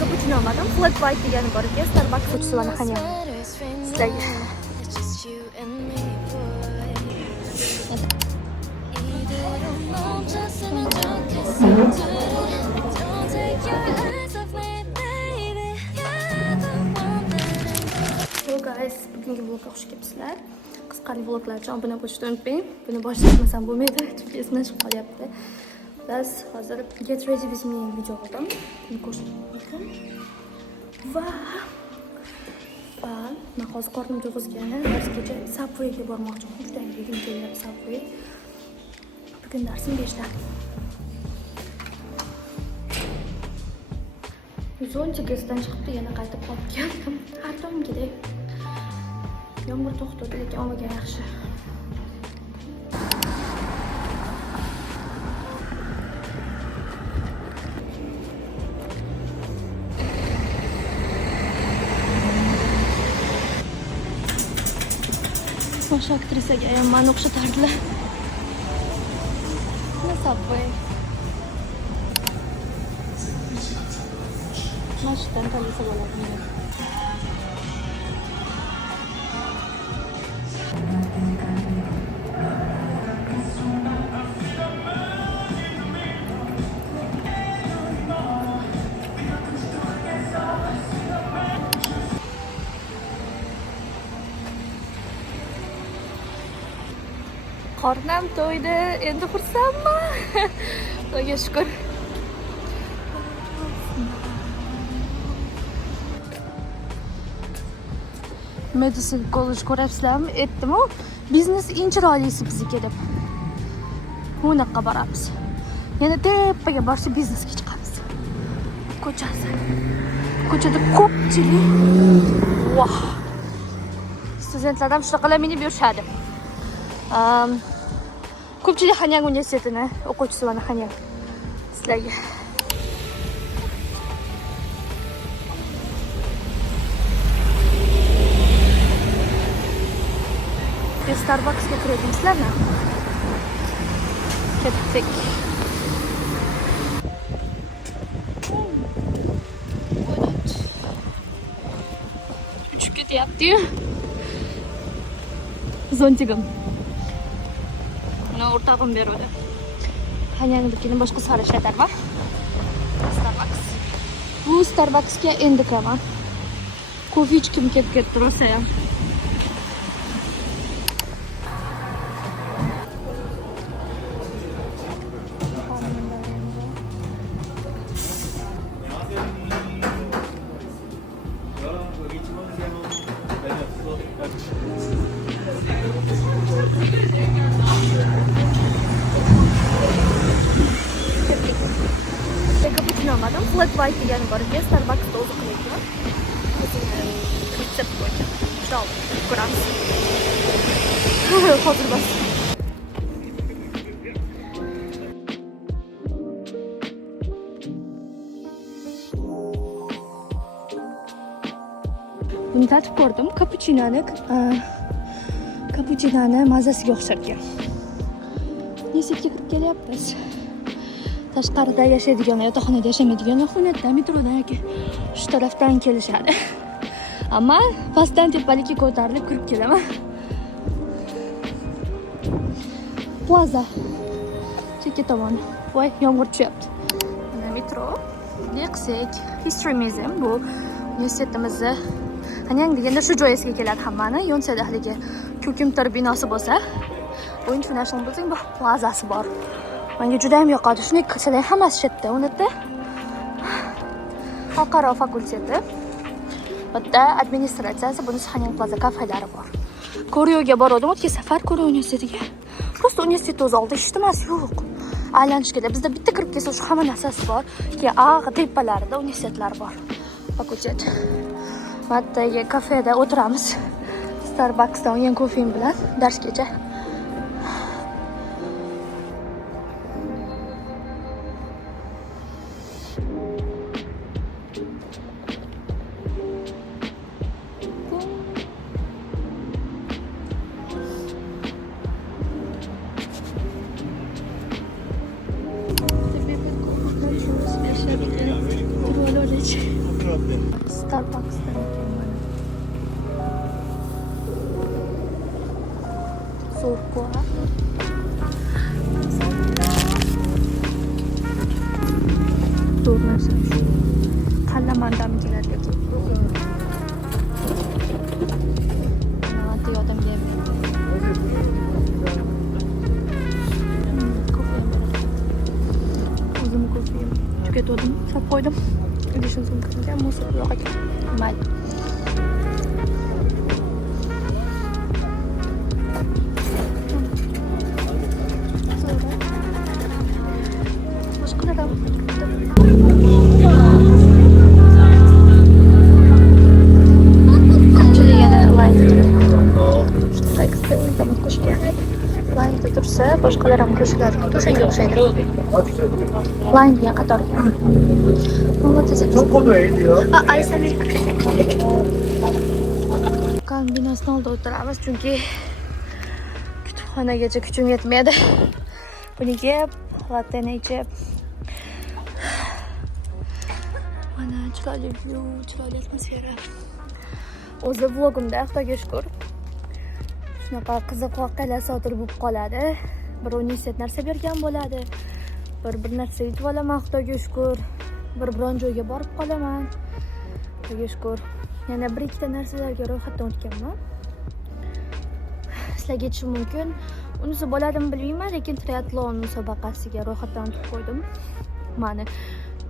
Cappuccino olmadim. Flat white degani bor ekan. Starbucks uchisini qani. Sizlarga. So guys, bugungi vlogga xush kelibsizlar. Qisqalik vloglar uchun obuna bo'lishni unutmang. Buni boshlamasam bo'lmaydi, chunki esdan chiqib qolyapti. Biz hozir get ready with me video oldim. Buni ko'rsataman. Va men hozir qornim to'g'izgani, darsgacha Subway'ga bormoqchiman. Juda yegim kelyapti Subway. Bugun darsim 5 dan. Zo'nchigasidan chiqibdi, yana qaytib qolib keldim. Har doimgidek. Yomg'ir to'xtadi, lekin olmagan yaxshi. O'sha aktrisaga ham meni o'xshatardilar. Mana Subway. Mashdan tanisa bo'ladi. Qornim to'ydi, endi xursandman. Xudoga shukr. Medicine College ko'rasizlarmi? Aytdim-ku, biznes eng chiroylisi bizniki deb. Bunaqa boramiz. Yana tepaga borsa biznesga chiqamiz. Ko'chasi. Ko'chada ko'pchilik. Voh. Studentlardan shunaqalar minib yurishadi. Ko'pchilik Hanyang universitetini o'quvchisi mana Hanyang. Sizlarga. Starbucksga kiradingizlarmi? Ketdik. Uchib ketyapti-yu. Zontigim. Mana o'rtog'im beruvdi. Hanyangnikini boshqa so'rashadilar va Starbucks. Bu Starbucksga endi kiraman. Kofe ichkim kelib ketdi rosa ham. Cappuccino olmadim. Flat white degani bor ekan. Starbucksda o'zi qilingan. Retsept bo'yicha. Inshaalloh ko'ramiz. Hozir bas. Buni tatib ko'rdim. Cappuccinoni mazasiga o'xshar ekan. Nesitga kirib kelyapmiz. Tashqarida yashaydiganlar, yotoqxonada yashamaydiganlar xunatdan metrodan yoki shu tarafdan kelishadi. Ammo pastdan tepalikka ko'tarilib kirib kelaman. Plaza. Chekka tomon. Voy, yomg'ir tushyapti. Mana metro. Deqsek, History Museum bu universitetimizda Hanyang deganda shu joy esiga keladi hammani. Yonsada haligi ko'kimtir binosi bo'lsa, bu International Building bu plazasi bor. Menga juda ham yoqadi. Shunday qilsalar hammasi shu yerda. Unutda xalqaro fakulteti, bitta administratsiyasi, bunisi Hanyang Plaza kafelari bor. Koreoga bordim o'tgan safar Korea universitetiga. Prosta universitet o'z oldida ishtimas yo'q. Aylanishga bizda bitta kirib kelsa shu hamma narsasi bor. Keyin tepalarida universitetlar bor. Fakultet. Bittaga kafeda o'tiramiz. Starbucksdan olgan kofem bilan darsgacha. Tepe ko'p, shunisi yashab ekan. Turib olib Starbucks'dan ekan mana. Zo'r-ku. Zo'r narsa shu. Qallamandan keladi. Nima yodimga kelmayapti. O'zim ko'payim. Tugatdim, sotib qo'ydim. Edishim sumkasiga musiqa yo'q ekan. Mayli. Boshqalar ham Line tursa, boshqalar ham qo'shiladi. O'shanga o'xshaydi. Line degan qatorga. Kombinasini oldida o'tiramiz, chunki kutubxonagacha kuchim yetmaydi. Buni yeb, latteni ichib. Mana chiroyli view, chiroyli atmosfera. O'zi vlogimda Xudoga shukr. Shunaqa qiziq voqealar sodir bo'lib qoladi. Bir universitet narsa bergan bo'ladi. Bir narsa yutib olaman, Xudoga shukr. Biron joyga borib qolaman. Xudoga shukr. Yana bir ikkita narsalarga ro'yxatdan o'tganman. Sizlarga aytishim mumkin. Unisi bo'ladimi bilmayman, lekin triatlon musobaqasiga ro'yxatdan o'tib qo'ydim. Mana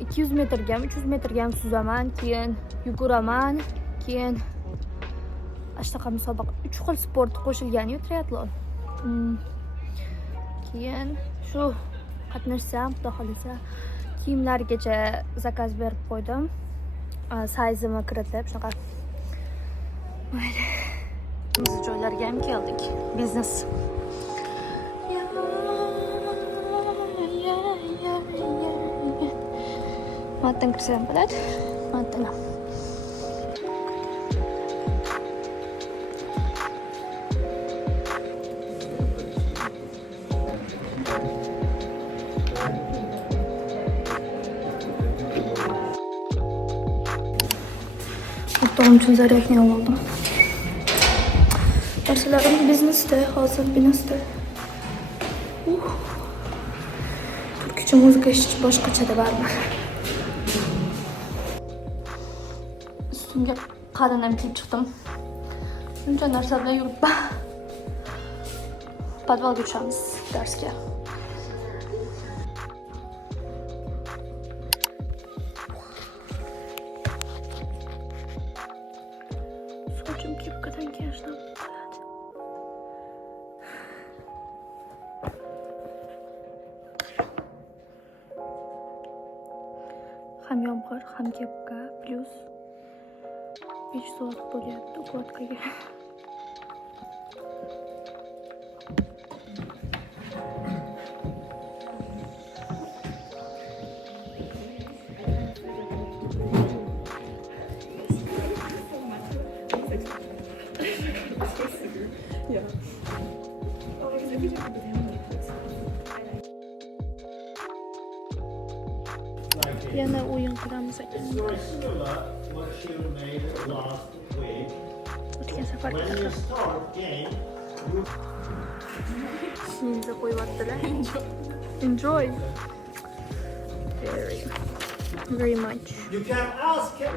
200 metrga, 300 metrga ham suzaman, keyin yuguraman, keyin ashtaqa musobaqa 3 xil sport qo'shilgan-yu triatlon. Keyin shu qatnashsam, xudo xolisa, kiyimlargacha zakaz berib qo'ydim. Sayzimni kiritib, shunaqa. Mayli. Biz joylarga ham keldik. Biznes. Matdan kirsam bo'ladi. Matdan. O'rtog'im uchun zaryadni oldim. Narsalarim biznesda, hozir binosda. Turkcha muzika eshitish boshqachada baribir. Ustimga qarinam kiyib chiqdim. Shuncha narsa bilan yuribman. Podvalga tushamiz darsga. Sochim kepkadan keshlab qoladi. Ham yomg'ir, ham kepka, plus 5 soat bo'lyapti ukladkaga. Yana o'yin qilamiz ekan. O'tgan safarga Ninja qo'yyaptilar. Enjoy. Very much. You can ask him.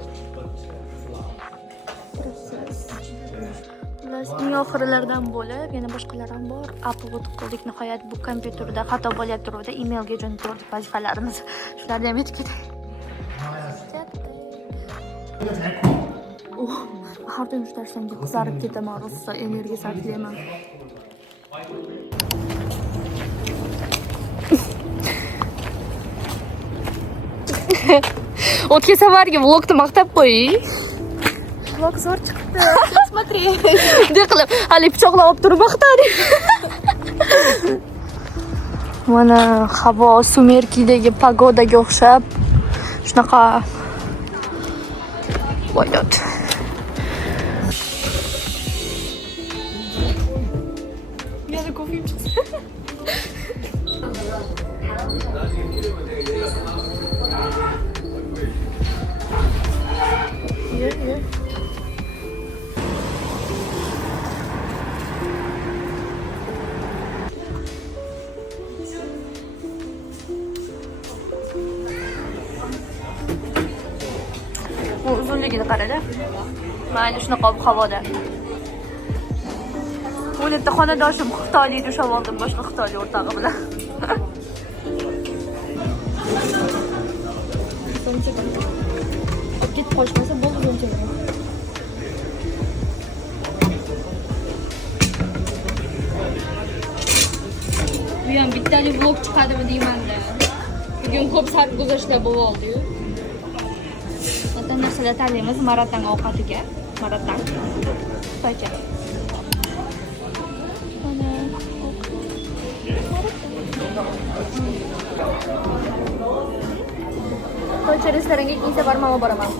Eng oxirlardan bo'lib, yana boshqalar ham bor. Apple o'tib qoldik nihoyat bu kompyuterda xato bo'layotganda emailga jo'natdik vazifalarimiz. Shularni ham aytib ketay. Har doim shu narsaga qizarib ketaman, rosa energiya sarflayman. O'tgan safargi vlogni maqtab qo'y. Vlog zo'r chiqdi. Смотри. Qilib, hali pichoqlar olib turib maqtadi. Mana havo sumerkidagi pagodaga o'xshab shunaqa voyot. Yana kofim chiqdi. Bu uzunligini qarada. Mayli shunaqa ob-havoda. Bu yerda xonadoshim xitoylik dushab oldim, boshqa xitoylik o'rtog'i bilan. Ketib qolishmasa bo'ldi bunchaga. Bu ham bittalik vlog chiqadimi deyman-da. Bugun ko'p sarguzashtlar bo'lib oldi-yu. Qanday narsalar tanlaymiz Maratang ovqatiga. Maratang. Xitoycha. Xitoycha restoranga ikkinchi safar mama boraman.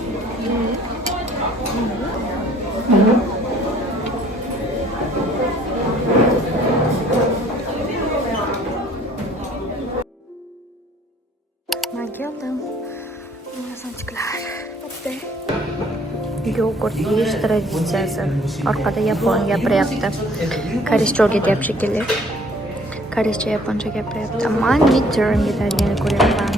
Ben geldim. Yazançıklar. Bitti. Yoğurt yeyish traditsiyasi. Orqada yapon gapiryapti. Koreyscha o'rgatyapti shekilli. Koreyscha yaponcha gapiryapti. Man midterm yetadiganini ko'ryapman.